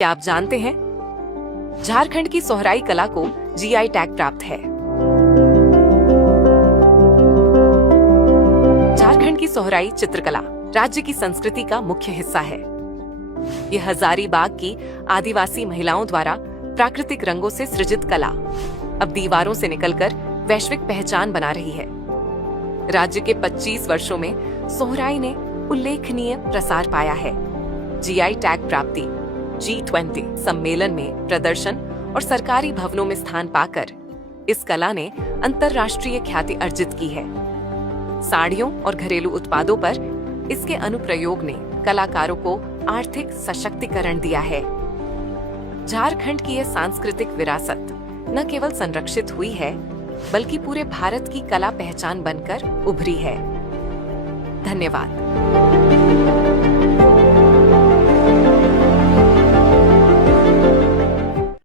क्या आप जानते हैं झारखंड की सोहराई कला को जीआई टैग प्राप्त है। झारखंड की सोहराई चित्रकला राज्य की संस्कृति का मुख्य हिस्सा है। यह हजारीबाग की आदिवासी महिलाओं द्वारा प्राकृतिक रंगों से सृजित कला अब दीवारों से निकलकर वैश्विक पहचान बना रही है। राज्य के 25 वर्षों में सोहराई ने उल्लेखनीय प्रसार पाया है। जीआई टैग प्राप्ति G20 सम्मेलन में प्रदर्शन और सरकारी भवनों में स्थान पाकर इस कला ने अंतर्राष्ट्रीय ख्याति अर्जित की है। साड़ियों और घरेलू उत्पादों पर इसके अनुप्रयोग ने कलाकारों को आर्थिक सशक्तिकरण दिया है। झारखंड की यह सांस्कृतिक विरासत न केवल संरक्षित हुई है, बल्कि पूरे भारत की कला पहचान बनकर उभरी है। धन्यवाद।